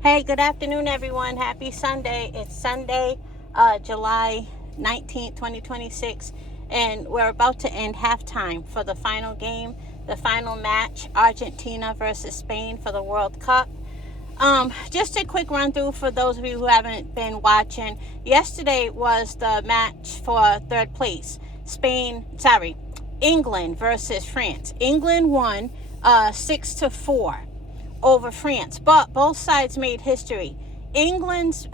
Hey, good afternoon, everyone. Happy Sunday. It's Sunday, July 19th, 2026, and we're about to end halftime for the final game, the final match, Argentina versus Spain for the World Cup. Just a quick run through for those of you who haven't been watching. Yesterday was the match for third place. England versus France. England won 6-4 over France, but both sides made history. England's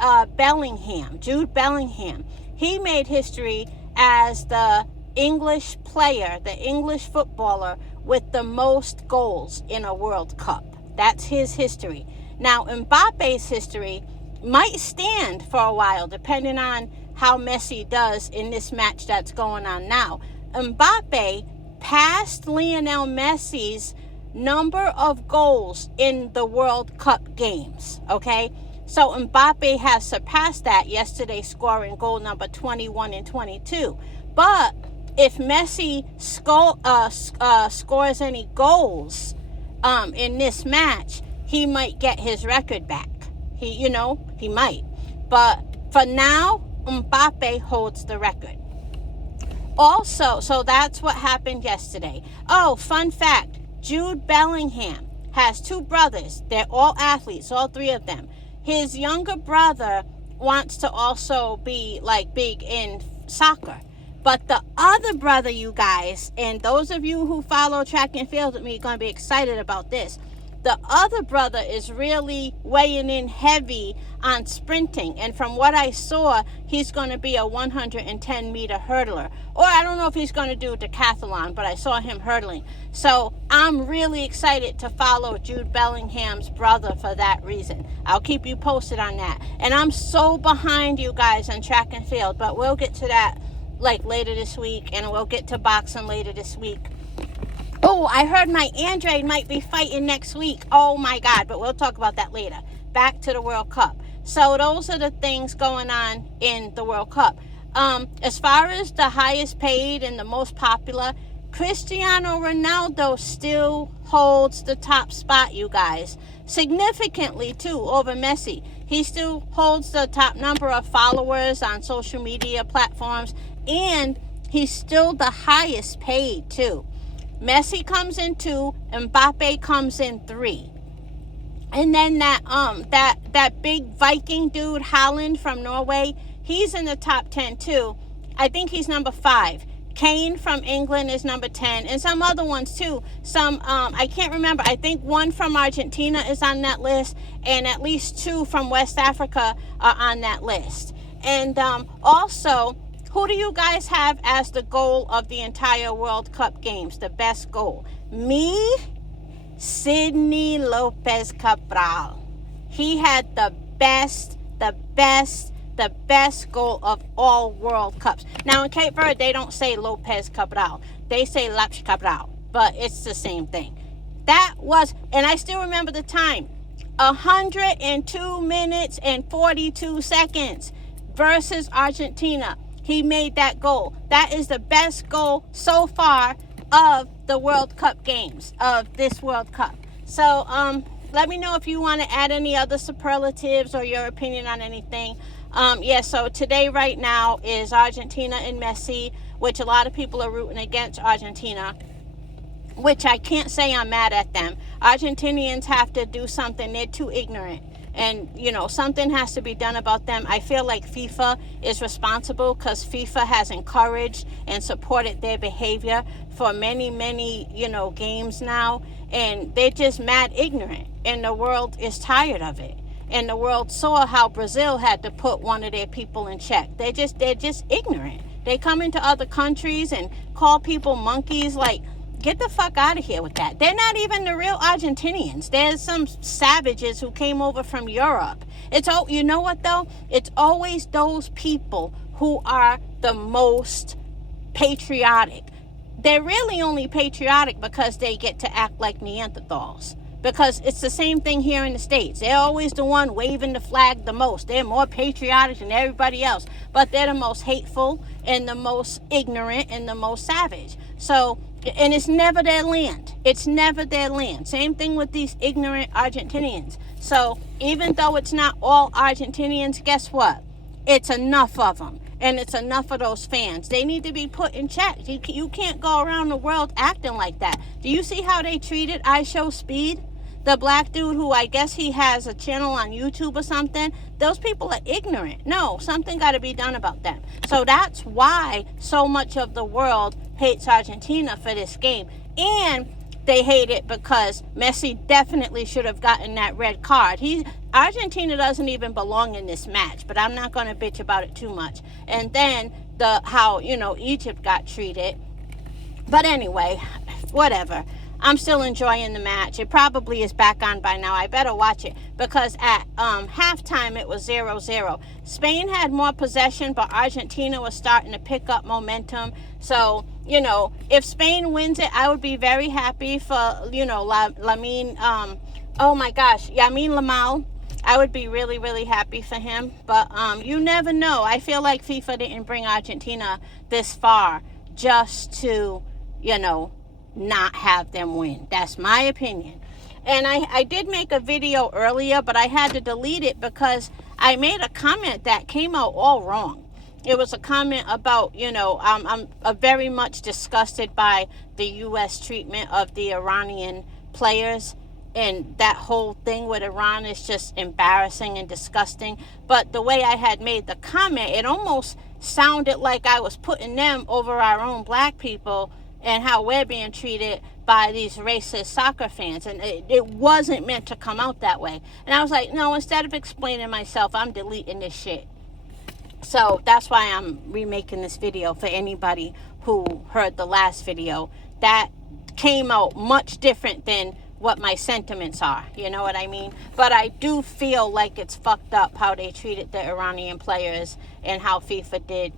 Jude Bellingham, he made history as the English player, the English footballer with the most goals in a World Cup. That's his history. Now, Mbappe's history might stand for a while, depending on how Messi does in this match that's going on now. Mbappe passed Lionel Messi's number of goals in the World Cup games, okay? So Mbappe has surpassed that yesterday, scoring goal number 21 and 22. But if Messi scores any goals in this match, he might get his record back. He might. But for now, Mbappe holds the record. Also, so that's what happened yesterday. Oh, fun fact. Jude Bellingham has two brothers. They're all athletes, all three of them. His younger brother wants to also be big in soccer. But the other brother, you guys, and those of you who follow track and field with me are going to be excited about this. The other brother is really weighing in heavy on sprinting. And from what I saw, he's going to be a 110-meter hurdler. Or I don't know if he's going to do a decathlon, but I saw him hurdling. So I'm really excited to follow Jude Bellingham's brother for that reason. I'll keep you posted on that. And I'm so behind you guys on track and field, but we'll get to that later this week. And we'll get to boxing later this week. Oh, I heard my Andre might be fighting next week. Oh, my God. But we'll talk about that later. Back to the World Cup. So those are the things going on in the World Cup. As far as the highest paid and the most popular, Cristiano Ronaldo still holds the top spot, you guys. Significantly, too, over Messi. He still holds the top number of followers on social media platforms. And he's still the highest paid, too. Messi comes in 2, Mbappe comes in 3. And then that big Viking dude, Haaland from Norway, he's in the top 10 too. I think he's number 5. Kane from England is number 10, and some other ones too. Some I can't remember. I think one from Argentina is on that list, and at least 2 from West Africa are on that list. And also, who do you guys have as the goal of the entire World Cup games? The best goal? Me, Sidney Lopez Cabral. He had the best goal of all World Cups. Now in Cape Verde, they don't say Lopez Cabral. They say Laps Cabral, but it's the same thing. That was, and I still remember the time, 102 minutes and 42 seconds versus Argentina. He made that goal. That is the best goal so far of the World Cup games, of this World Cup. So let me know if you want to add any other superlatives or your opinion on anything. So today, right now, is Argentina and Messi, which a lot of people are rooting against Argentina, which I can't say I'm mad at them. Argentinians have to do something. They're too ignorant. And, something has to be done about them. I feel like FIFA is responsible because FIFA has encouraged and supported their behavior for many, many, games now. And they're just mad ignorant. And the world is tired of it. And the world saw how Brazil had to put one of their people in check. They're just ignorant. They come into other countries and call people monkeys. Get the fuck out of here with that. They're not even the real Argentinians. There's some savages who came over from Europe. You know what though? It's always those people who are the most patriotic. They're really only patriotic because they get to act like Neanderthals. Because it's the same thing here in the States. They're always the one waving the flag the most. They're more patriotic than everybody else. But they're the most hateful and the most ignorant and the most savage. So And it's never their land. It's never their land. Same thing with these ignorant Argentinians. So even though it's not all Argentinians, guess what? It's enough of them. And it's enough of those fans. They need to be put in check. You can't go around the world acting like that. Do you see how they treated I Show Speed? The black dude who I guess he has a channel on YouTube or something. Those people are ignorant. No, something got to be done about them. So that's why so much of the world hates Argentina for this game. And they hate it because Messi definitely should have gotten that red card. Argentina doesn't even belong in this match, but I'm not going to bitch about it too much. And then how Egypt got treated. But anyway, whatever. I'm still enjoying the match. It probably is back on by now. I better watch it because at halftime it was 0-0. Spain had more possession, but Argentina was starting to pick up momentum. So, if Spain wins it, I would be very happy for, Yamin Lamal. I would be really, really happy for him. But you never know. I feel like FIFA didn't bring Argentina this far just to, not have them win. That's my opinion. And I did make a video earlier, but I had to delete it because I made a comment that came out all wrong. It was a comment about, I'm very much disgusted by the U.S. treatment of the Iranian players. And that whole thing with Iran is just embarrassing and disgusting. But the way I had made the comment, it almost sounded like I was putting them over our own black people and how we're being treated by these racist soccer fans. And it wasn't meant to come out that way. And I was like, no, instead of explaining myself, I'm deleting this shit. So that's why I'm remaking this video for anybody who heard the last video. That came out much different than what my sentiments are. You know what I mean? But I do feel like it's fucked up how they treated the Iranian players and how FIFA did,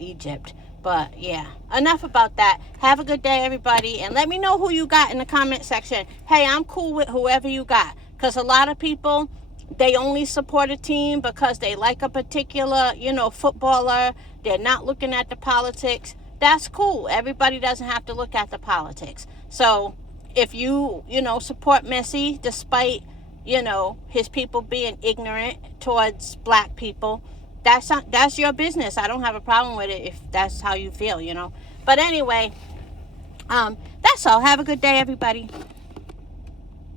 Egypt. But yeah, enough about that. Have a good day, everybody. And let me know who you got in the comment section. Hey, I'm cool with whoever you got. Because a lot of people, they only support a team because they like a particular, footballer. They're not looking at the politics. That's cool. Everybody doesn't have to look at the politics. So if you, support Messi despite, his people being ignorant towards black people, that's your business. I don't have a problem with it if that's how you feel, But anyway, that's all. Have a good day, everybody.